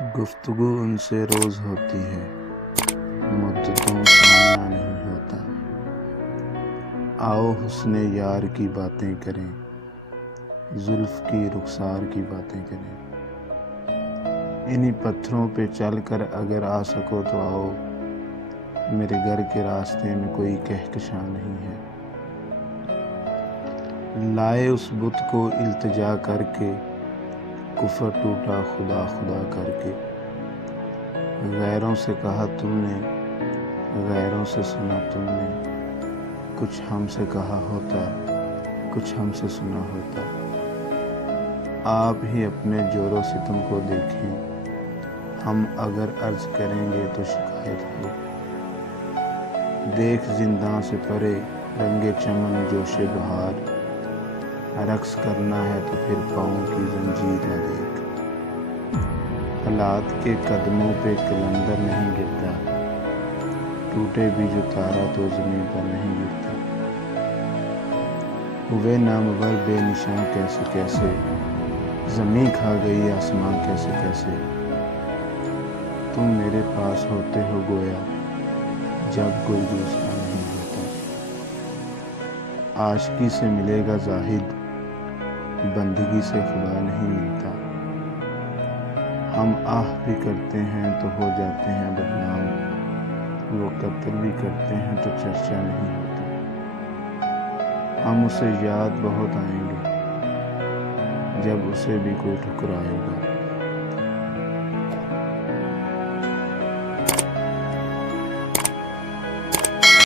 گفتگو ان سے روز ہوتی ہے، مدتوں سامنا نہیں ہوتا۔ آؤ حسن یار کی باتیں کریں، زلف کی رخسار کی باتیں کریں۔ انہی پتھروں پہ چل کر اگر آ سکو تو آؤ، میرے گھر کے راستے میں کوئی کہکشاں نہیں ہے۔ لائے اس بت کو التجا کر کے، کفر ٹوٹا خدا خدا کر کے۔ غیروں سے کہا تم نے، غیروں سے سنا تم نے، کچھ ہم سے کہا ہوتا، کچھ ہم سے سنا ہوتا۔ آپ ہی اپنے جور و ستم کو دیکھیں، ہم اگر عرض کریں گے تو شکایت ہو۔ دیکھ زنداں سے پرے رنگ چمن جوش بہار، رقص کرنا ہے تو پھر پاؤں کی زنجیر نہ دیکھ۔ حالات کے قدموں پہ قلندر نہیں گرتا، ٹوٹے بھی جو تارا تو زمین پر نہیں گرتا۔ ہوئے نامور بے نشاں کیسے کیسے، زمین کھا گئی آسمان کیسے کیسے۔ تم میرے پاس ہوتے ہو گویا جب کوئی دوسرا نہیں ہوتا۔ عاشقی سے ملے گا زاہد، بندگی سے خدا نہیں ملتا۔ ہم آہ بھی کرتے ہیں تو ہو جاتے ہیں بدنام، وہ قتل بھی کرتے ہیں تو چرچا نہیں ہوتا۔ ہم اسے یاد بہت آئیں گے جب اسے بھی کوئی ٹھکرائے گا۔